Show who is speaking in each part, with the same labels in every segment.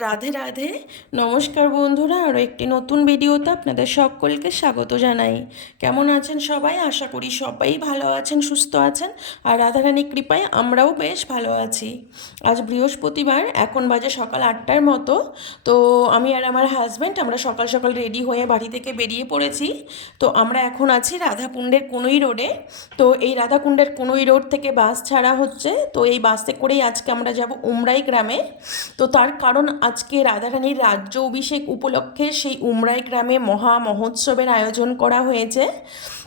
Speaker 1: রাধে রাধে। নমস্কার বন্ধুরা, আরও একটি নতুন ভিডিওতে আপনাদের সকলকে স্বাগত জানাই। কেমন আছেন সবাই? আশা করি সবাই ভালো আছেন, সুস্থ আছেন। আর রাধারানী কৃপায় আমরাও বেশ ভালো আছি। আজ বৃহস্পতিবার, এখন বাজে সকাল আটটার মতো। তো আমি আর আমার হাজব্যান্ড আমরা সকাল সকাল রেডি হয়ে বাড়ি থেকে বেরিয়ে পড়েছি। তো আমরা এখন আছি রাধাকুণ্ডের কনুই রোডে তো এই রাধাকুণ্ডের কনুই রোড থেকে বাস ছাড়া হচ্ছে। তো এই বাসে করেই আজকে আমরা যাব উমরাই গ্রামে। তো তার কারণ আজকে রাধারানীর রাজ্য অভিষেক উপলক্ষে সেই উমরাই গ্রামে মহা মহোৎসবের আয়োজন করা হয়েছে।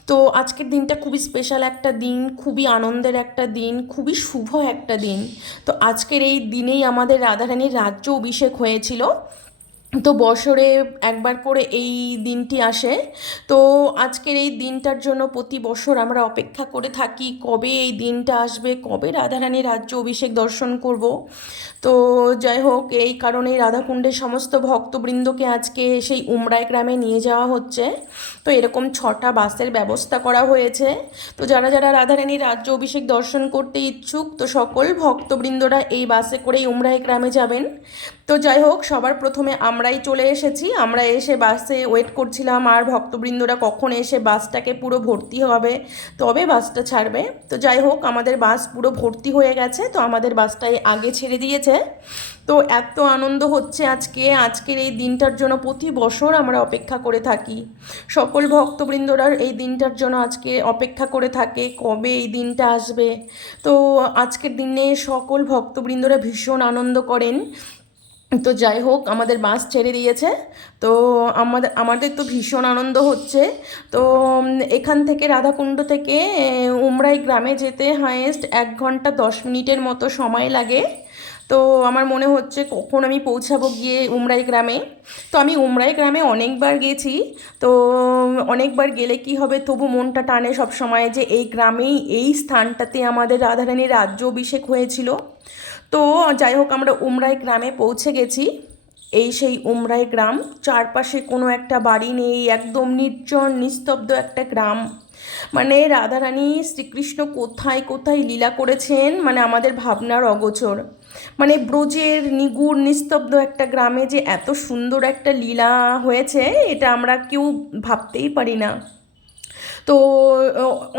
Speaker 1: তো আজকের দিনটা খুবই স্পেশাল একটা দিন, খুবই আনন্দের একটা দিন, খুবই শুভ একটা দিন। তো আজকের এই দিনেই আমাদের রাধারানীর রাজ্য অভিষেক হয়েছিল। তো বছরে একবার করে এই দিনটি আসে। তো আজকের এই দিনটার জন্য প্রতি বছর আমরা অপেক্ষা করে থাকি, কবে এই দিনটা আসবে, কবে রাধারানী রাজ্য অভিষেক দর্শন করব। তো যাই হোক, এই কারণে রাধাকুণ্ডের সমস্ত ভক্তবৃন্দকে আজকে সেই উমরায় গ্রামে নিয়ে যাওয়া হচ্ছে। তো এরকম ছটা বাসের ব্যবস্থা করা হয়েছে। তো যারা যারা রাধারানী রাজ্য অভিষেক দর্শন করতে ইচ্ছুক, তো সকল ভক্তবৃন্দরা এই বাসে করেই উমরাই গ্রামে যাবেন। তো যাই হোক, সবার প্রথমে আমরাই চলে এসেছি। আমরা এসে বাসে ওয়েট করছিলাম আর ভক্তবৃন্দরা কখন এসে বাসটাকে পুরো ভর্তি হবে, তবে বাসটা ছাড়বে। তো যাই হোক, আমাদের বাস পুরো ভর্তি হয়ে গেছে, তো আমাদের বাসটাই আগে ছেড়ে দিয়েছে। তো এত আনন্দ হচ্ছে আজকে। আজকের এই দিনটার জন্য প্রতি বছর আমরা অপেক্ষা করে থাকি। সকল ভক্তবৃন্দরা এই দিনটার জন্য আজকে অপেক্ষা করে থাকে, কবে এই দিনটা আসবে? তো আজকের দিনে সকল ভক্তবৃন্দরা ভীষণ আনন্দ করেন। তো যাই হোক, আমাদের বাস ছেড়ে দিয়েছে। তো আমাদের আমাদের তো ভীষণ আনন্দ হচ্ছে। তো এখান থেকে রাধাকুণ্ড থেকে উমরাই গ্রামে যেতে হায়েস্ট এক ঘণ্টা দশ মিনিটের মতো সময় লাগে। তো আমার মনে হচ্ছে কখন আমি পৌঁছাবো গিয়ে উমরাই গ্রামে। তো আমি উমরাই গ্রামে অনেকবার গেছি। তো অনেকবার গেলে কি হবে, তবু মনটা টানে সব সময় যে এই গ্রামেই, এই স্থানটাতে আমাদের রাধারানীর রাজ্য অভিষেক হয়েছিল। তো যাই হোক, আমরা উমরাই গ্রামে পৌঁছে গেছি। এই সেই উমরাই গ্রাম, চারপাশে কোনো একটা বাড়ি নেই, একদম নির্জন, নিস্তব্ধ একটা গ্রাম। মানে রাধারানী শ্রীকৃষ্ণ কোথায় কোথায় লীলা করেছেন মানে আমাদের ভাবনার অগোচর। মানে ব্রজের নিগুড়, নিস্তব্ধ একটা গ্রামে যে এত সুন্দর একটা লীলা হয়েছে, এটা আমরা কেউ ভাবতেই পারি না। তো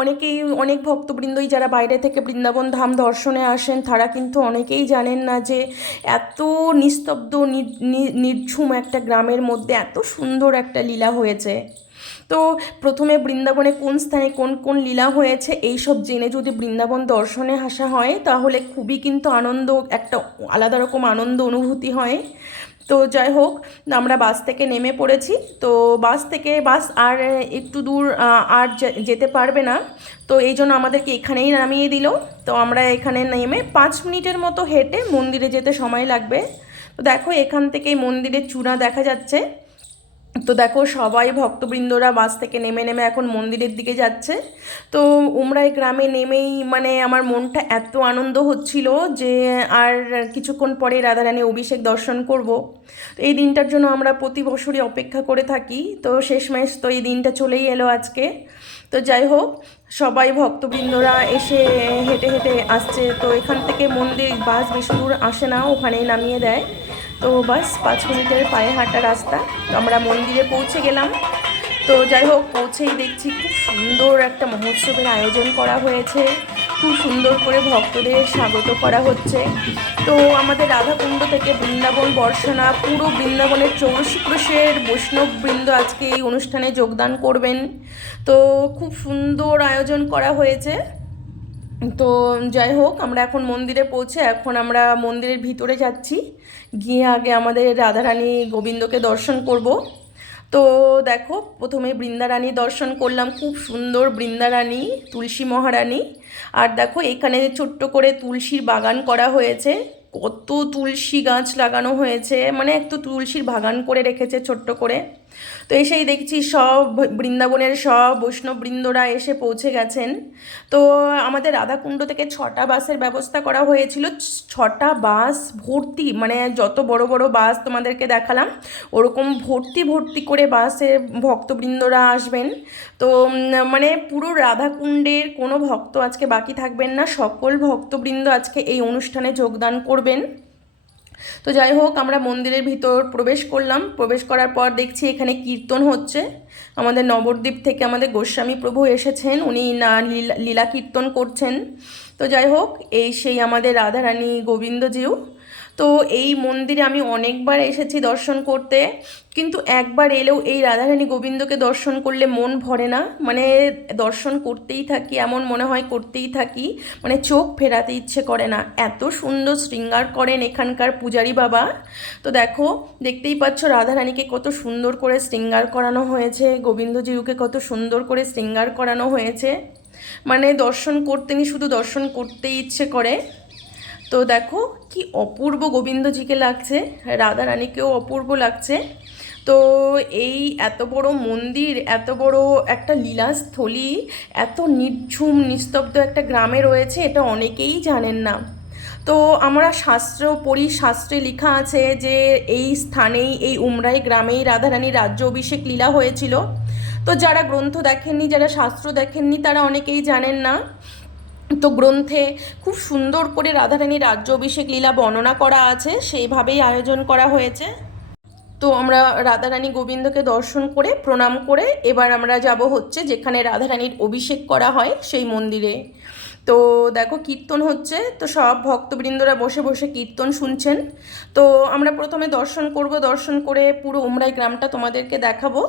Speaker 1: অনেকেই, অনেক ভক্তবৃন্দই যারা বাইরে থেকে বৃন্দাবন ধাম দর্শনে আসেন, তারা কিন্তু অনেকেই জানেন না যে এত নিস্তব্ধ নির্ঝুম একটা গ্রামের মধ্যে এত সুন্দর একটা লীলা হয়েছে। তো প্রথমে বৃন্দাবনে কোন স্থানে কোন কোন লীলা হয়েছে এই সব জেনে যদি বৃন্দাবন দর্শনে আসা হয়, তাহলে খুবই কিন্তু আনন্দ, একটা আলাদা রকম আনন্দ অনুভূতি হয়। তো যাই হোক, আমরা বাস থেকে নেমে পড়েছি। তো বাস থেকে, বাস আর একটু দূর আর যেতে পারবে না। তো এই জন্য আমাদেরকে এখানেই নামিয়ে দিল। তো আমরা এখানে নেমে পাঁচ মিনিটের মতো হেঁটে মন্দিরে যেতে সময় লাগবে। তো দেখো এখান থেকেই মন্দিরের চূড়া দেখা যাচ্ছে। তো দেখো, সবাই ভক্তবৃন্দরা বাস থেকে নেমে নেমে এখন মন্দিরের দিকে যাচ্ছে। তো উমরাই গ্রামে নেমেই মানে আমার মনটা এত আনন্দ হচ্ছিল যে আর কিছুক্ষণ পরে রাধারানী অভিষেক দর্শন করব। তো এই দিনটার জন্য আমরা প্রতি বছরই অপেক্ষা করে থাকি। তো শেষমেশ তো এই দিনটা চলেই এলো আজকে। তো যাই হোক, সবাই ভক্তবৃন্দরা এসে হেঁটে হেঁটে আসছে। তো এখান থেকে মন্দির, বাস বেশি দূর আসে না, ওখানেই নামিয়ে দেয়। তো বাস পাঁচ মিনিটের পায়ে হাঁটা রাস্তা। তো আমরা মন্দিরে পৌঁছে গেলাম। তো যাই হোক, পৌঁছেই দেখছি খুব সুন্দর একটা মহোৎসবের আয়োজন করা হয়েছে। খুব সুন্দর করে ভক্তদের স্বাগত করা হচ্ছে। তো আমাদের রাধাকুণ্ড থেকে বৃন্দাবন বর্ষনা, পুরো বৃন্দাবনের চৌরশি ক্রোশের বৈষ্ণব বৃন্দ আজকে এই অনুষ্ঠানে যোগদান করবেন। তো খুব সুন্দর আয়োজন করা হয়েছে। তো যাই হোক, আমরা এখন মন্দিরে পৌঁছে এখন আমরা মন্দিরের ভিতরে যাচ্ছি। গিয়ে আগে আমাদের রাধারানী গোবিন্দকে দর্শন করব। তো দেখো, প্রথমে বৃন্দারানী দর্শন করলাম, খুব সুন্দর বৃন্দারানী, তুলসী মহারানী। আর দেখো, এখানে ছোট্ট করে তুলসীর বাগান করা হয়েছে। কত তুলসী গাছ লাগানো হয়েছে মানে একটু তুলসীর বাগান করে রেখেছে ছোট্ট করে। তো এসেই দেখছি সব বৃন্দাবনের সব বৈষ্ণববৃন্দরা এসে পৌঁছে গেছেন। তো আমাদের রাধাকুণ্ড থেকে ছটা বাসের ব্যবস্থা করা হয়েছিল। ছটা বাস ভর্তি মানে যত বড় বড় বাস তোমাদেরকে দেখালাম, ওরকম ভর্তি ভর্তি করে বাসে ভক্তবৃন্দরা আসবেন। তো মানে পুরো রাধাকুণ্ডের কোনো ভক্ত আজকে বাকি থাকবেন না। সকল ভক্তবৃন্দ আজকে এই অনুষ্ঠানে যোগদান করবেন। তো যাই হোক, আমরা মন্দিরের ভিতর প্রবেশ করলাম। প্রবেশ করার পর দেখছি এখানে কীর্তন হচ্ছে। আমাদের নবদ্বীপ থেকে আমাদের গোস্বামী প্রভু এসেছেন। উনি না লীলা কীর্তন করছেন। তো যাই হোক, এই সেই আমাদের রাধারানী গোবিন্দজিউ তো এই মন্দিরে আমি অনেকবার এসেছি দর্শন করতে। কিন্তু একবার এলেও এই রাধারানী গোবিন্দকে দর্শন করলে মন ভরে না। মানে দর্শন করতেই থাকি, এমন মনে হয় করতেই থাকি। মানে চোখ ফেরাতে ইচ্ছে করে না। এত সুন্দর শৃঙ্গার করেন এখানকার পূজারি বাবা। তো দেখো, দেখতেই পাচ্ছ রাধারানীকে কত সুন্দর করে শৃঙ্গার করানো হয়েছে। গোবিন্দজিউকে কত সুন্দর করে শৃঙ্গার করানো হয়েছে। মানে দর্শন করতেনি শুধু দর্শন করতেই ইচ্ছে করে। তো দেখো কি অপূর্ব গোবিন্দজিকে লাগছে রাধা রানীকেও অপূর্ব লাগছে। তো এই এত বড় মন্দির, এত বড় একটা লীলাস্থলী, এত নির্ঝুম, নিস্তব্ধ একটা গ্রামে রয়েছে, এটা অনেকেই জানেন না। তো আমরা শাস্ত্র পড়ি, শাস্ত্রে লেখা আছে যে এই স্থানেই, এই উমরাই গ্রামেই রাধারানীর রাজ্য অভিষেক লীলা হয়েছিল। তো যারা গ্রন্থ দেখেননি, যারা শাস্ত্র দেখেননি, তারা অনেকেই জানেন না। তো গ্রন্থে খুব সুন্দর করে রাধারানীর রাজ্য অভিষেক লীলা বর্ণনা করা আছে, সেইভাবেই আয়োজন করা হয়েছে। তো আমরা রাধারানী গোবিন্দকে দর্শন করে, প্রণাম করে, এবার আমরা যাব হচ্ছে যেখানে রাধারানীর অভিষেক করা হয়, সেই মন্দিরে। তো দেখো কীর্তন হচ্ছে, তো সব ভক্তবৃন্দরা বসে বসে কীর্তন শুনছেন। তো আমরা প্রথমে দর্শন করব, দর্শন করে পুরো উমরাই গ্রামটা তোমাদেরকে দেখাবো।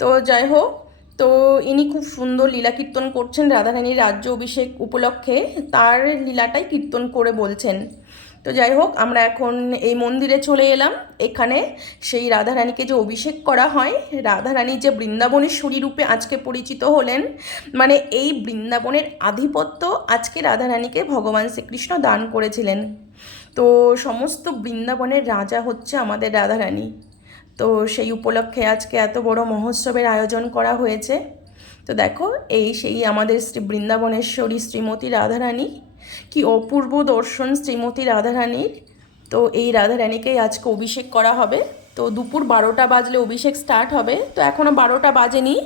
Speaker 1: তো যাই হোক তো ইনি খুব সুন্দর লীলা কীর্তন করছেন, রাধারানীর রাজ্য অভিষেক উপলক্ষে। তার লীলাটাই কীর্তন করে বলছেন। তো যাই হোক, আমরা এখন এই মন্দিরে চলে এলাম। এখানে সেই রাধারানীকে যে অভিষেক করা হয়, রাধারানী যে বৃন্দাবনেশ্বরী রূপে আজকে পরিচিত হলেন মানে এই বৃন্দাবনের আধিপত্য আজকে রাধারানীকে ভগবান শ্রীকৃষ্ণ দান করেছিলেন। তো সমস্ত বৃন্দাবনের রাজা হচ্ছে আমাদের রাধারানী। তো সেই উপলক্ষে আজকে এত বড় মহোৎসবের আয়োজন করা হয়েছে। তো দেখো, এই সেই আমাদের শ্রী বৃন্দাবনেশ্বরী শ্রীমতী রাধারানী, কি অপূর্ব দর্শন শ্রীমতী রাধারানীর। তো এই রাধারানীকেই আজকে অভিষেক করা হবে। তো দুপুর বারোটা বাজলে অভিষেক স্টার্ট হবে। তো এখনও বারোটা বাজেনি,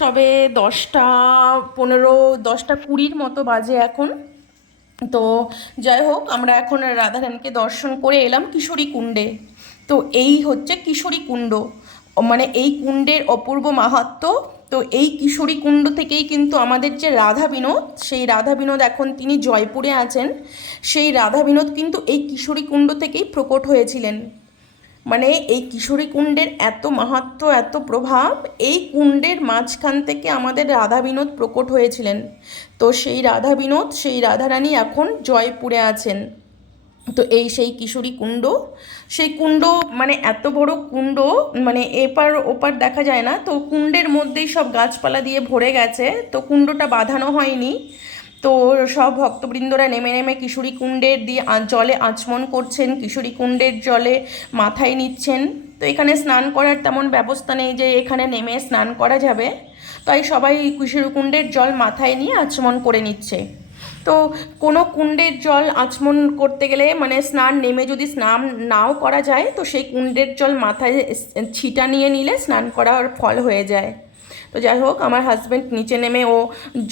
Speaker 1: সবে দশটা পনেরো, দশটা কুড়ির মতো বাজে এখন। তো যাই হোক, আমরা এখন রাধারানীকে দর্শন করে এলাম কিশোরী কুণ্ডে। তো এই হচ্ছে কিশোরী কুণ্ড। মানে এই কুণ্ডের অপূর্ব মাহাত্ম। তো এই কিশোরী কুণ্ড থেকেই কিন্তু আমাদের যে রাধা বিনোদ, সেই রাধা বিনোদ এখন তিনি জয়পুরে আছেন। সেই রাধা বিনোদ কিন্তু এই কিশোরী কুণ্ড থেকেই প্রকট হয়েছিলেন। মানে এই কিশোরী কুণ্ডের এত মাহাত্ম, এত প্রভাব, এই কুণ্ডের মাঝখান থেকে আমাদের রাধা বিনোদ প্রকট হয়েছিলেন। তো সেই রাধা বিনোদ, সেই রাধারানী এখন জয়পুরে আছেন। তো এই সেই কিশোরী কুণ্ড। সেই কুণ্ড মানে এত বড় কুণ্ড মানে এপার ওপার দেখা যায় না। তো কুণ্ডের মধ্যেই সব গাছপালা দিয়ে ভরে গেছে। তো কুণ্ডটা বাঁধানো হয়নি। তো সব ভক্তবৃন্দরা নেমে নেমে কিশোরী কুণ্ডের দিয়ে জলে আচমন করছেন। কিশোরী কুণ্ডের জলে মাথায় নিচ্ছেন। তো এখানে স্নান করার তেমন ব্যবস্থা নেই যে এখানে নেমে স্নান করা যাবে। তাই সবাই কিশোরী কুণ্ডের জল মাথায় নিয়ে আচমন করে নিচ্ছে। তো কোনো কুণ্ডের জল আচমন করতে গেলে মানে স্নান নেমে যদি স্নান নাও করা যায়, তো সেই কুণ্ডের জল মাথায় ছিটা নিয়ে নিলে স্নান করার ফল হয়ে যায়। তো যাই হোক, আমার হাজব্যান্ড নিচে নেমে ও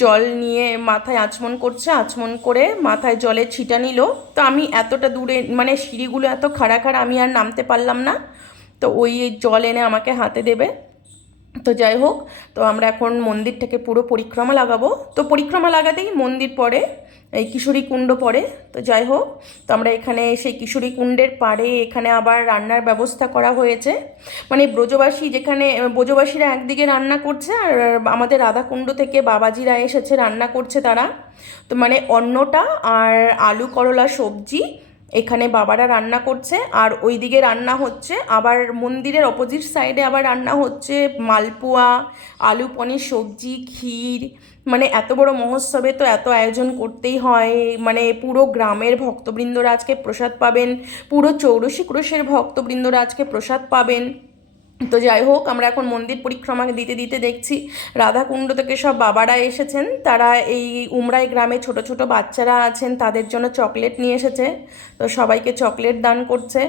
Speaker 1: জল নিয়ে মাথায় আচমন করছে, আচমন করে মাথায় জলে ছিটা নিল। তো আমি এতটা দূরে মানে সিঁড়িগুলো এত খাড়া খাড়া আমি আর নামতে পারলাম না। তো ওই জল এনে আমাকে হাতে দেবে। তো যাই হোক, তো আমরা এখন মন্দিরটাকে পুরো পরিক্রমা লাগাবো। তো পরিক্রমা লাগাতেই মন্দির পড়ে। এই কিশোরী কুণ্ড পড়ে, তো যাই হোক, তো আমরা এখানে সেই কিশোরী কুণ্ডের পাড়ে এখানে আবার রান্নার ব্যবস্থা করা হয়েছে। মানে ব্রজবাসী যেখানে, ব্রজবাসীরা একদিকে রান্না করছে আর আমাদের রাধাকুণ্ড থেকে বাবাজিরা এসেছে রান্না করছে তারা। তো মানে অন্নটা আর আলু, করলা, সবজি এখানে বাবারা রান্না করছে। আর ওইদিকে রান্না হচ্ছে, আবার মন্দিরের অপোজিট সাইডে আবার রান্না হচ্ছে মালপোয়া, আলু, পনির, সবজি, ক্ষীর মানে এত বড় মহোৎসবে তো এত আয়োজন করতেই হয়। মানে পুরো গ্রামের ভক্তবৃন্দরা আজকে প্রসাদ পাবেন। পুরো চৌরসী ক্রোশের ভক্তবৃন্দরা আজকে প্রসাদ পাবেন। তো যাই হোক, আমরা এখন মন্দির পরিক্রমা দিতে দিতে দেখছি। রাধাকুণ্ড থেকে সব বাবারা এসেছেন। তারা এই উমরাই গ্রামে ছোট ছোট বাচ্চারা আছেন। তাদের জন্য চকলেট নিয়ে এসেছে। তো সবাইকে চকলেট দান করছে।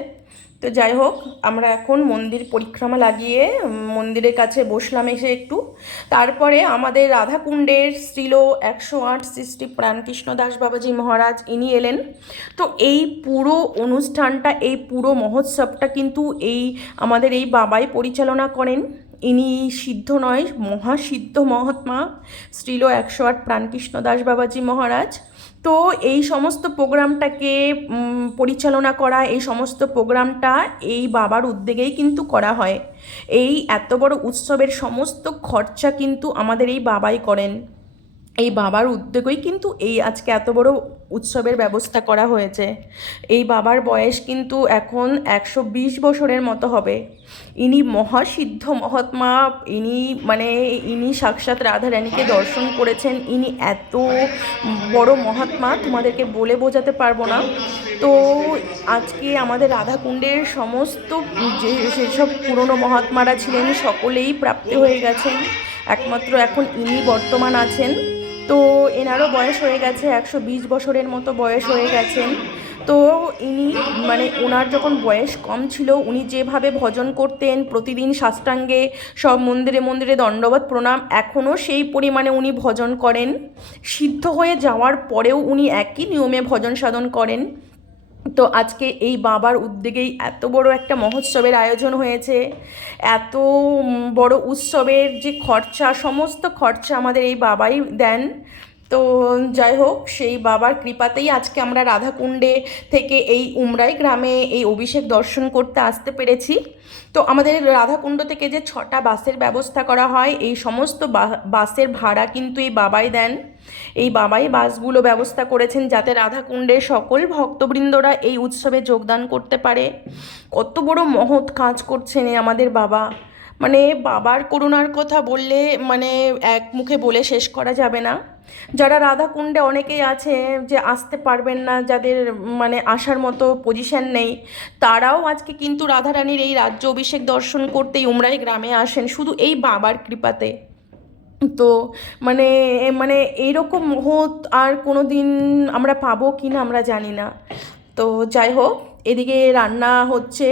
Speaker 1: তো যাই হোক, আমরা এখন মন্দির পরিক্রমা লাগিয়ে মন্দিরের কাছে বসলাম এসে একটু। তারপরে আমাদের রাধাকুণ্ডের শ্রীল একশো আট সৃষ্টি প্রাণকৃষ্ণ দাস বাবাজি মহারাজ, ইনি এলেন। তো এই পুরো অনুষ্ঠানটা, এই পুরো মহোৎসবটা কিন্তু এই, আমাদের এই বাবাই পরিচালনা করেন। ইনি সিদ্ধ নয়, মহাসিদ্ধ মহাত্মা, শ্রীল একশো আট প্রাণকৃষ্ণ দাস বাবাজি মহারাজ। তো এই সমস্ত প্রোগ্রামটাকে পরিচালনা করা, এই সমস্ত প্রোগ্রামটা এই বাবার উদ্যোগেই কিন্তু করা হয়। এই এত বড় উৎসবের সমস্ত খরচা কিন্তু আমাদের এই বাবাই করেন। এই বাবার উদ্যোগেই কিন্তু এই আজকে এত বড় উৎসবের ব্যবস্থা করা হয়েছে। এই বাবার বয়স কিন্তু এখন একশো বিশ বছরের মতো হবে। ইনি মহাসিদ্ধ মহাত্মা, ইনি মানে ইনি সাক্ষাৎ রাধারানীকে দর্শন করেছেন, ইনি এত বড় মহাত্মা, তোমাদেরকে বলে বোঝাতে পারব না। তো আজকে আমাদের রাধাকুণ্ডের সমস্ত যে যেসব পুরনো মহাত্মারা ছিলেন, সকলেই প্রাপ্তি হয়ে গেছেন। একমাত্র এখন ইনি বর্তমান আছেন। তো এনারও বয়স হয়ে গেছে, একশো বিশ বছরের মতো বয়স হয়ে গেছেন। তো ইনি মানে ওনার যখন বয়স কম ছিল, উনি যেভাবে ভজন করতেন, প্রতিদিন সাষ্টাঙ্গে সব মন্দিরে মন্দিরে দণ্ডবাদ প্রণাম, এখনও সেই পরিমাণে উনি ভজন করেন। সিদ্ধ হয়ে যাওয়ার পরেও উনি একই নিয়মে ভজন সাধন করেন। তো আজকে এই বাবার উদ্যোগেই এত বড় একটা মহোৎসবের আয়োজন হয়েছে। এত বড় উৎসবের যে খরচা, সমস্ত খরচা আমাদের এই বাবাই দেন। তো যাই হোক, সেই বাবার কৃপাতেই আজকে আমরা রাধাকুণ্ডে থেকে এই উমরাই গ্রামে এই অভিষেক দর্শন করতে আসতে পেরেছি। তো আমাদের রাধাকুণ্ড থেকে যে ছটা বাসের ব্যবস্থা করা হয়, এই সমস্ত বাসের ভাড়া কিন্তু এই বাবাই দেন। এই বাবাই বাসগুলো ব্যবস্থা করেছেন যাতে রাধাকুণ্ডের সকল ভক্তবৃন্দরা এই উৎসবে যোগদান করতে পারে। কত বড় মহৎ কাজ করছেন এই আমাদের বাবা। মানে বাবার করুণার কথা বললে মানে এক মুখে বলে শেষ করা যাবে না। যারা রাধাকুণ্ডে অনেকেই আছে যে আসতে পারবেন না, যাদের মানে আসার মতো পজিশন নেই, তারাও আজকে কিন্তু রাধারানীর এই রাজ্য অভিষেক দর্শন করতেই উমরাই গ্রামে আসেন শুধু এই বাবার কৃপাতে। তো মানে মানে এইরকম মহৎ আর কোনো দিন আমরা পাবো কি না আমরা জানি না। তো যাই হোক এদিকে রান্না হচ্ছে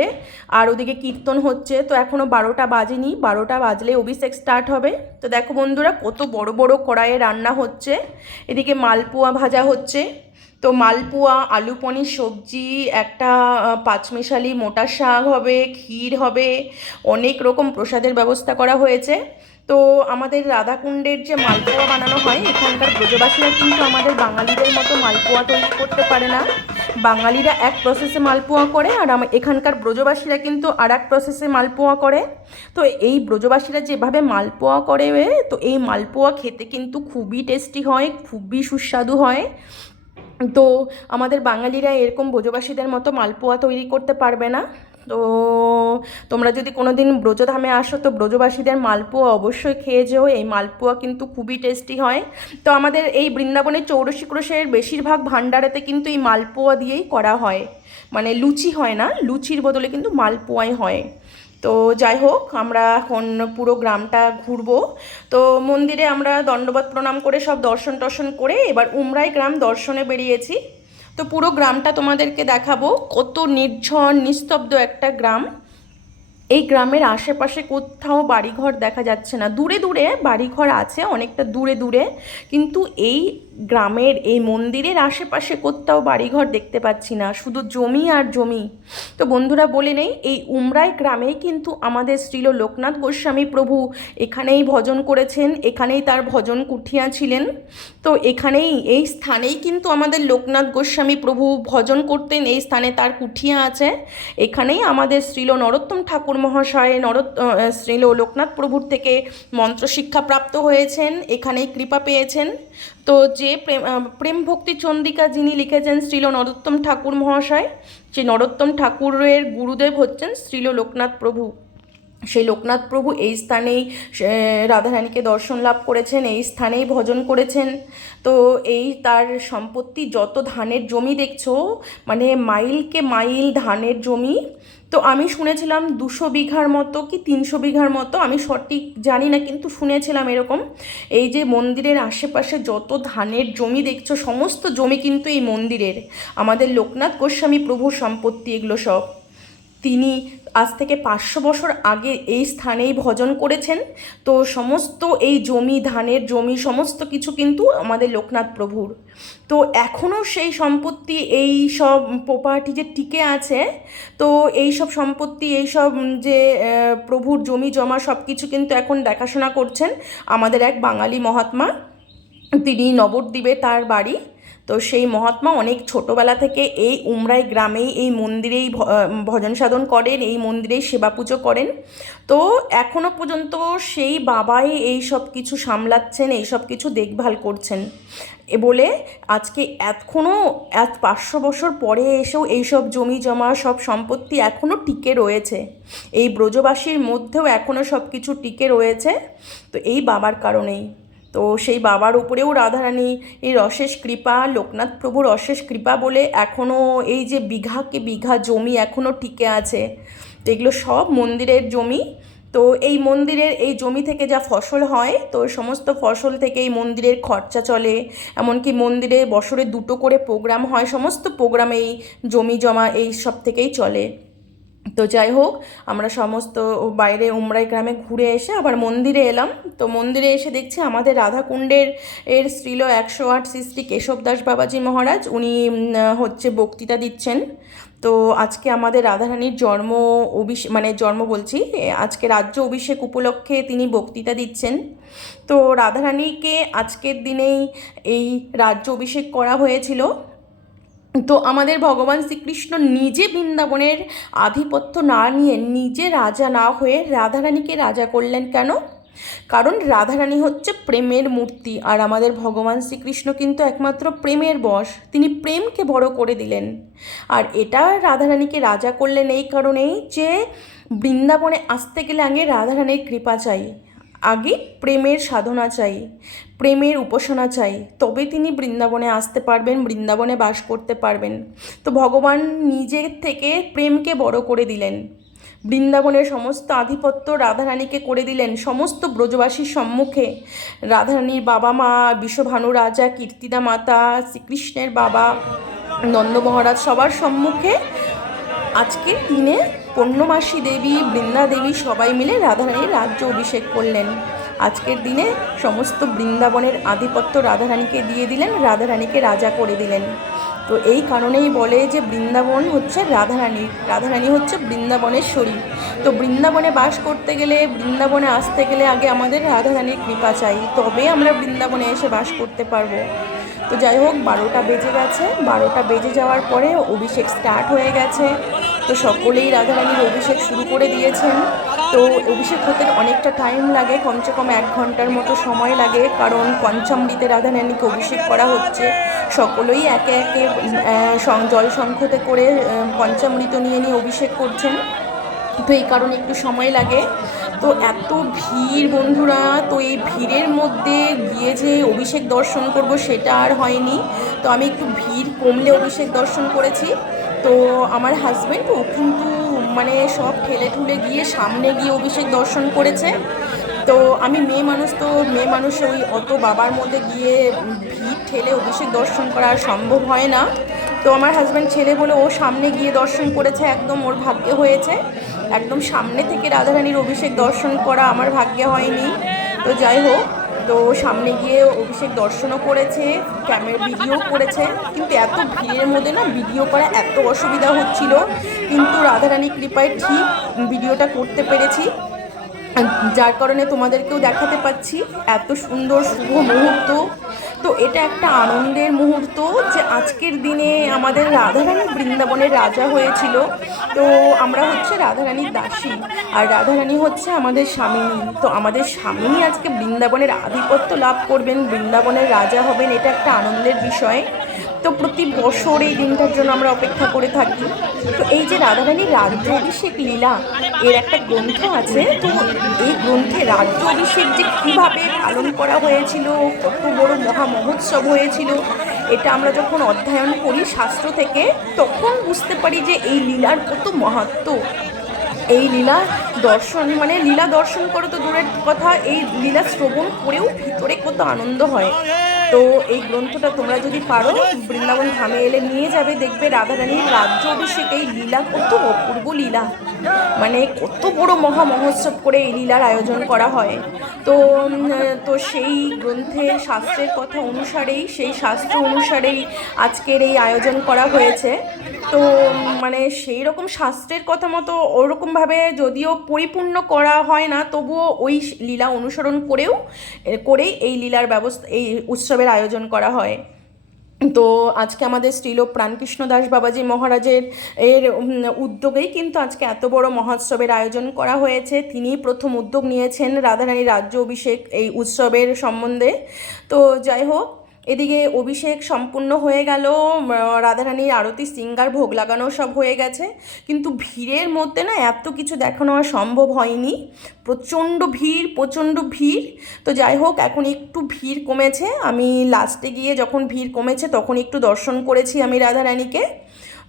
Speaker 1: আর ওদিকে কীর্তন হচ্ছে। তো এখনও বারোটা বাজেনি। বারোটা বাজলে অভিষেক স্টার্ট হবে। তো দেখো বন্ধুরা, কত বড় বড় কড়াইয়ে রান্না হচ্ছে। এদিকে মালপোয়া ভাজা হচ্ছে। তো মালপোয়া, আলু পনির সবজি, একটা পাঁচমিশালি মোটা শাক হবে, ক্ষীর হবে, অনেক রকম প্রসাদের ব্যবস্থা করা হয়েছে। তো আমাদের রাধাকুণ্ডের যে মালপোয়া বানানো হয়, এখানকার ব্রজবাসীরা কিন্তু আমাদের বাঙালিদের মতো মালপোয়া তৈরি করতে পারে না। বাঙালিরা এক প্রসেসে মালপোয়া করে আর এখানকার ব্রজবাসীরা কিন্তু আর এক প্রসেসে মালপোয়া করে। তো এই ব্রজবাসীরা যেভাবে মালপোয়া করে, তো এই মালপোয়া খেতে কিন্তু খুবই টেস্টি হয়, খুবই সুস্বাদু হয়। তো আমাদের বাঙালিরা এরকম ব্রজবাসীদের মতো মালপোয়া তৈরি করতে পারবে না। তো তোমরা যদি কোনো দিন ব্রজধামে আসো, তো ব্রজবাসীদের মালপোয়া অবশ্যই খেয়ে যেও। এই মালপোয়া কিন্তু খুবই টেস্টি হয়। তো আমাদের এই বৃন্দাবনের চৌরসী ক্রোশের বেশিরভাগ ভাণ্ডারেতে কিন্তু এই মালপোয়া দিয়েই করা হয়। মানে লুচি হয় না, লুচির বদলে কিন্তু মালপোয়াই হয়। তো যাই হোক, আমরা এখন পুরো গ্রামটা ঘুরবো। তো মন্দিরে আমরা দণ্ডবত প্রণাম করে সব দর্শন টর্শন করে এবার উমরাই গ্রাম দর্শনে বেরিয়েছি। তো পুরো গ্রামটা তোমাদেরকে দেখাবো। কত নির্ঝর, নিস্তব্ধ একটা গ্রাম। এই গ্রামের আশেপাশে কোথাও বাড়িঘর দেখা যাচ্ছে না। দূরে দূরে বাড়িঘর আছে, অনেকটা দূরে দূরে। কিন্তু এই গ্রামের এই মন্দিরের আশেপাশে কোথাও বাড়িঘর দেখতে পাচ্ছি না শুধু জমি আর জমি। তো বন্ধুরা বলে নেই এই উমরাই গ্রামেই কিন্তু আমাদের শ্রীল লোকনাথ গোস্বামী প্রভু এখানেই ভজন করেছেন এখানেই তার ভজন কুঠিয়া ছিলেন। তো এখানেই এই স্থানেই কিন্তু আমাদের লোকনাথ গোস্বামী প্রভু ভজন করতেন এই স্থানে তার কুঠিয়া আছে। এখানেই আমাদের শ্রীল নরোত্তম ঠাকুর মহাশয় আহ, শ্রীল লোকনাথ প্রভুর থেকে মন্ত্র শিক্ষা প্রাপ্ত হয়েছেন এখানেই কৃপা পেয়েছেন। তো যে প্রেম প্রেম ভক্তি চন্দিকা যিনি লিখেছেন শ্রীল নরোত্তম ঠাকুর মহাশয় সেই নরোত্তম ঠাকুরের গুরুদেব হচ্ছেন শ্রীল লোকনাথ প্রভু। সেই লোকনাথ প্রভু এই স্থানেই রাধারানীকে দর্শন লাভ করেছেন, এই স্থানেই ভজন করেছেন। তো এই তার সম্পত্তি, যত ধানের জমি দেখছ মানে মাইলকে মাইল ধানের জমি, তো আমি শুনেছিলাম দুশো বিঘার মতো কি তিনশো বিঘার মতো, আমি সঠিক জানি না, কিন্তু শুনেছিলাম এরকম। এই যে মন্দিরের আশেপাশে যত ধানের জমি দেখছ, সমস্ত জমি কিন্তু এই মন্দিরের। আমাদের লোকনাথ গোস্বামী প্রভুর সম্পত্তি এগুলো সব। তিনি আজ থেকে পাঁচশো বছর আগে এই স্থানেই ভজন করেছেন। তো সমস্ত এই জমি, ধানের জমি, সমস্ত কিছু কিন্তু আমাদের লোকনাথ প্রভুর। তো এখনও সেই সম্পত্তি, এই সব প্রপার্টি যে টিকে আছে, তো এই সব সম্পত্তি, এই সব যে প্রভুর জমি জমা সব কিছু কিন্তু এখন দেখাশোনা করছেন আমাদের এক বাঙালি মহাত্মা। তিনি নবদ্বীপে তার বাড়ি। তো সেই মহাত্মা অনেক ছোটোবেলা থেকে এই উমরাই গ্রামেই এই মন্দিরেই ভজন সাধন করেন, এই মন্দিরেই সেবা পুজো করেন। তো এখনও পর্যন্ত সেই বাবাই এই সব কিছু সামলাচ্ছেন, এই সব কিছু দেখভাল করছেন। এ বলে আজকে এখনও এক পাঁচশো বছর পরে এসেও এইসব জমি জমা, সব সম্পত্তি এখনও টিকে রয়েছে। এই ব্রজবাসীর মধ্যেও এখনও সব কিছু টিকে রয়েছে। তো এই বাবার কারণেই। তো সেই বাবার উপরেও রাধারানী এই অশেষ কৃপা, লোকনাথ প্রভুর অশেষ কৃপা বলে এখনও এই যে বিঘাকে বিঘা জমি এখনও টিকে আছে, তো এগুলো সব মন্দিরের জমি। তো এই মন্দিরের এই জমি থেকে যা ফসল হয়, তো সমস্ত ফসল থেকে এই মন্দিরের খরচা চলে। এমনকি মন্দিরে বছরে দুটো করে প্রোগ্রাম হয়, সমস্ত প্রোগ্রাম এই জমি জমা এই সব থেকেই চলে। তো যাই হোক, আমরা সমস্ত বাইরে উমরাই গ্রামে ঘুরে এসে আবার মন্দিরে এলাম। তো মন্দিরে এসে দেখছি আমাদের রাধাকুণ্ডের এর শ্রীল একশো আট শ্রী শ্রী কেশবদাস বাবাজি মহারাজ, উনি হচ্ছে বক্তৃতা দিচ্ছেন। তো আজকে আমাদের রাধারানীর জন্ম অভিষেক মানে জন্ম বলছি আজকে রাজ্য অভিষেক উপলক্ষে তিনি বক্তৃতা দিচ্ছেন। তো রাধারানীকে আজকের দিনেই এই রাজ্য অভিষেক করা হয়েছিল। তো আমাদের ভগবান শ্রীকৃষ্ণ নিজে বৃন্দাবনের আধিপত্য না নিয়ে নিজে রাজা না হয়ে রাধারানীকে রাজা করলেন কেন? কারণ রাধারানী হচ্ছে প্রেমের মূর্তি আর আমাদের ভগবান শ্রীকৃষ্ণ কিন্তু একমাত্র প্রেমের বশ। তিনি প্রেমকে বড় করে দিলেন। আর এটা রাধারানীকে রাজা করলেন এই কারণেই যে বৃন্দাবনে আসতে গেলে আগে রাধারানীর কৃপা চাই। আগে প্রেমের সাধনা চাই, প্রেমের উপাসনা চাই, তবে তিনি বৃন্দাবনে আসতে পারবেন, বৃন্দাবনে বাস করতে পারবেন। তো ভগবান নিজের থেকে প্রেমকে বড় করে দিলেন। বৃন্দাবনের সমস্ত আধিপত্য রাধারানীকে করে দিলেন। সমস্ত ব্রজবাসীর সম্মুখে রাধারানীর বাবা মা, বিশ্বভানু রাজা, কীর্তিদা মাতা, শ্রীকৃষ্ণের বাবা, নন্দ মহারাজ সবার সম্মুখে আজকের দিনে পূর্ণমাসী দেবী, বৃন্দা দেবী সবাই মিলে রাধারানীর রাজ্য অভিষেক করলেন। আজকের দিনে সমস্ত বৃন্দাবনের আধিপত্য রাধারানীকে দিয়ে দিলেন, রাধারানীকে রাজা করে দিলেন। তো এই কারণেই বলে যে বৃন্দাবন হচ্ছে রাধারানীর, রাধারানী হচ্ছে বৃন্দাবনেশ্বরী তো বৃন্দাবনে বাস করতে গেলে, বৃন্দাবনে আসতে গেলে আগে আমাদের রাধারানীর কৃপা চাই তবে আমরা বৃন্দাবনে এসে বাস করতে পারব। তো যাই হোক, বারোটা বেজে গেছে, বারোটা বেজে যাওয়ার পরে অভিষেক স্টার্ট হয়ে গেছে। তো সকলেই রাধারানীর অভিষেক শুরু করে দিয়েছেন। তো অভিষেক হতে অনেকটা টাইম লাগে, কমসে কম এক ঘণ্টার মতো সময় লাগে, কারণ পঞ্চামৃতে রাধারানীকে অভিষেক করা হচ্ছে। সকলেই একে একে জল সংক্ষতে করে পঞ্চামৃত নিয়ে নিয়ে অভিষেক করছেন। তো এই কারণে একটু সময় লাগে। তো এত ভিড় বন্ধুরা, তো এই ভিড়ের মধ্যে গিয়ে যে অভিষেক দর্শন করব সেটা আর হয়নি। তো আমি একটু ভিড় কমলে অভিষেক দর্শন করেছি। তো আমার হাজব্যান্ড ও কিন্তু মানে সব ঠেলে ঠুলে গিয়ে সামনে গিয়ে অভিষেক দর্শন করেছে। তো আমি মেয়ে মানুষ তো, মেয়ে মানুষ ওই অত বাবার মধ্যে গিয়ে ভিড় ঠেলে অভিষেক দর্শন করা সম্ভব হয় না। তো আমার হাজব্যান্ড ছেলে বলে ও সামনে গিয়ে দর্শন করেছে, একদম ওর ভাগ্যে হয়েছে। একদম সামনে থেকে রাধারানীর অভিষেক দর্শন করা আমার ভাগ্যে হয়নি। তো যাই হোক তো সামনে গিয়ে অভিষেক দর্শনও করেছে ক্যামেরা ভিডিও করেছে। কিন্তু এত ভিড়ের মধ্যে না ভিডিও করা এত অসুবিধা হচ্ছিল। কিন্তু রাধারানী কৃপায় ঠিক ভিডিওটা করতে পেরেছি। যার কারণে তোমাদেরকেও দেখাতে পাচ্ছি। এত সুন্দর শুভ মুহূর্ত। তো এটা একটা আনন্দের মুহূর্ত যে আজকের দিনে আমাদের রাধারানী বৃন্দাবনের রাজা হয়েছিল। তো আমরা হচ্ছে রাধারানীর দাসী আর রাধারানী হচ্ছে আমাদের স্বামিনী। তো আমাদের স্বামিনী আজকে বৃন্দাবনের আধিপত্য লাভ করবেন, বৃন্দাবনের রাজা হবেন, এটা একটা আনন্দের বিষয়। তো প্রতি বছর এই দিনটার জন্য আমরা অপেক্ষা করে থাকি। তো এই যে রাধারানীর রাজ্য অভিষেক লীলা, এর একটা গ্রন্থ আছে। তো এই গ্রন্থে রাজ্য অভিষেক যে কীভাবে পালন করা হয়েছিল, কত বড় মহা মহোৎসব হয়েছিল, এটা আমরা যখন অধ্যয়ন করি শাস্ত্র থেকে, তখন বুঝতে পারি যে এই লীলার কত মাহাত্ম্য এই লীলা দর্শন মানে লীলা দর্শন করো তো দূরের কথা, এই লীলা শ্রবণ করেও ভিতরে কত আনন্দ হয়। তো এই গ্রন্থটা তোমরা যদি পারো, বৃন্দাবন ধামে এলে নিয়ে যাবে। দেখবে রাধারানীর রাজ্য অভিষেক এই লীলা, কত অপূর্ব লীলা। মানে কত বড় মহা মহোৎসব করে এই লীলার আয়োজন করা হয়। তো তো সেই গ্রন্থের শাস্ত্রের কথা অনুসারেই, সেই শাস্ত্র অনুসারেই আজকের এই আয়োজন করা হয়েছে। তো মানে সেই রকম শাস্ত্রের কথা মতো ওরকমভাবে যদিও পরিপূর্ণ করা হয় না, তবুও ওই লীলা অনুসরণ করেও করেই এই লীলার ব্যবস্থা, এই উৎসবের আয়োজন করা হয়। তো আজকে আমাদের স্ত্রীলোক প্রাণকৃষ্ণ দাস বাবাজি মহারাজের, এর উদ্যোগেই কিন্তু আজকে এত বড় মহোৎসবের আয়োজন করা হয়েছে। তিনিই প্রথম উদ্যোগ নিয়েছেন রাধারানী রাজ্য অভিষেক এই উৎসবের সম্বন্ধে। তো যাই হোক এদিকে অভিষেক সম্পূর্ণ হয়ে গেল রাধারানীর আরতি, সিঙ্গার ভোগ লাগানো সব হয়ে গেছে। কিন্তু ভিড়ের মধ্যে না এত কিছু দেখানো আর সম্ভব হয়নি। প্রচণ্ড ভিড় প্রচণ্ড ভিড়। তো যাই হোক, এখন একটু ভিড় কমেছে। আমি লাস্টে গিয়ে যখন ভিড় কমেছে, তখন একটু দর্শন করেছি আমি রাধারানীকে।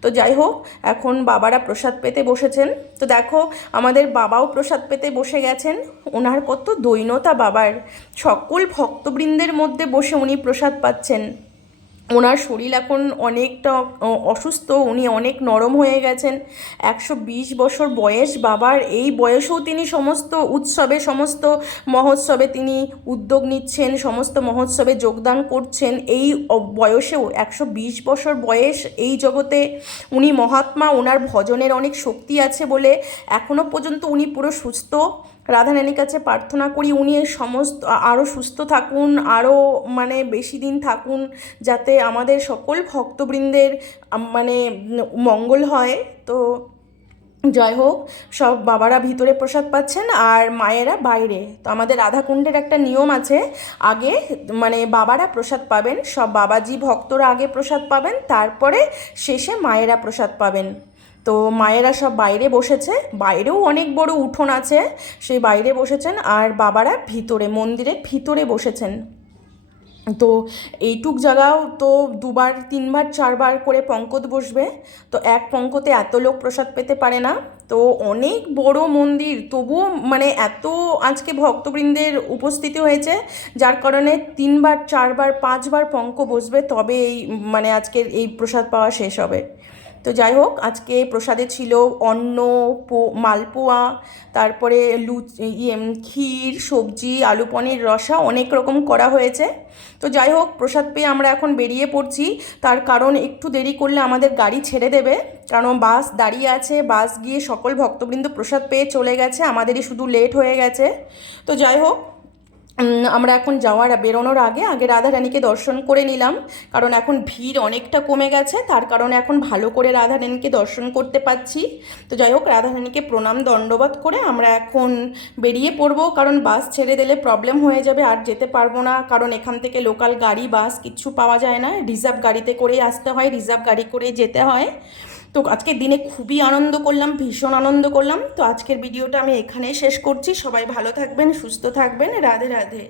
Speaker 1: তো যাই হোক, এখন বাবারা প্রসাদ পেতে বসেছেন। তো দেখো, আমাদের বাবাও প্রসাদ পেতে বসে গেছেন। ওনার কত দৈনতা বাবার। সকল ভক্তবৃন্দের মধ্যে বসে উনি প্রসাদ পাচ্ছেন। ওনার শরীর এখন অনেকটা অসুস্থ, উনি অনেক নরম হয়ে গেছেন। একশো বিশ বছর বয়স বাবার, এই বয়সেও তিনি সমস্ত উৎসবে, সমস্ত মহোৎসবে তিনি উদ্যোগ নিচ্ছেন, সমস্ত মহোৎসবে যোগদান করছেন। এই বয়সেও একশো বিশ বছর বয়স, এই জগতে উনি মহাত্মা ওনার ভজনের অনেক শক্তি আছে বলে এখনও পর্যন্ত উনি পুরো সুস্থ রাধারানীর কাছে প্রার্থনা করি উনি সমস্ত আরও সুস্থ থাকুন আরও মানে বেশি দিন থাকুন, যাতে আমাদের সকল ভক্তবৃন্দের মানে মঙ্গল হয়। তো জয় হোক, সব বাবারা ভিতরে প্রসাদ পাচ্ছেন আর মায়েরা বাইরে। তো আমাদের রাধাকুণ্ডের একটা নিয়ম আছে, আগে মানে বাবারা প্রসাদ পাবেন, সব বাবাজি ভক্তরা আগে প্রসাদ পাবেন, তারপরে শেষে মায়েরা প্রসাদ পাবেন। তো মায়েরা সব বাইরে বসেছে, বাইরেও অনেক বড় উঠোন আছে, সেই বাইরে বসেছেন আর বাবারা ভিতরে, মন্দিরের ভিতরে বসেছেন। তো এইটুক জায়গাও তো দুবার, তিনবার, চারবার করে পঙ্কজ বসবে, তো এক পঙ্কতে এত লোক প্রসাদ পেতে পারে না। তো অনেক বড় মন্দির, তবুও মানে এত আজকে ভক্তবৃন্দের উপস্থিতি হয়েছে, যার কারণে তিনবার, চারবার, পাঁচবার পঙ্ক বসবে, তবে এই মানে আজকের এই প্রসাদ পাওয়া শেষ হবে। তো যাই হোক, আজকে প্রসাদে ছিল অন্ন, পো- মালপোয়া, তারপরে লু ইয়ে ক্ষীর, সবজি, আলু পনির, রসা অনেক রকম করা হয়েছে। তো যাই হোক, প্রসাদ পেয়ে আমরা এখন বেরিয়ে পড়ছি। তার কারণ একটু দেরি করলে আমাদের গাড়ি ছেড়ে দেবে। কারণ বাস দাঁড়িয়ে আছে, বাস গিয়ে সকল ভক্তবৃন্দ প্রসাদ পেয়ে চলে গেছে। আমাদেরই শুধু লেট হয়ে গেছে। তো যাই হোক আমরা এখন যাওয়ার, বেরোনোর আগে আগে রাধারানীকে দর্শন করে নিলাম। কারণ এখন ভিড় অনেকটা কমে গেছে, তার কারণে এখন ভালো করে রাধারানীকে দর্শন করতে পাচ্ছি তো যাই হোক, রাধারানীকে প্রণাম দণ্ডবাদ করে আমরা এখন বেরিয়ে পড়ব। কারণ বাস ছেড়ে দিলে প্রবলেম হয়ে যাবে, আর যেতে পারব না। কারণ এখান থেকে লোকাল গাড়ি, বাস কিচ্ছু পাওয়া যায় না। রিজার্ভ গাড়িতে করেই আসতে হয়, রিজার্ভ গাড়ি করে যেতে হয়। তো আজকের দিনে খুবই আনন্দ করলাম, ভীষণ আনন্দ করলাম। তো আজকের ভিডিওটা আমি এখানেই শেষ করছি। সবাই ভালো থাকবেন, সুস্থ থাকবেন। রাধে রাধে।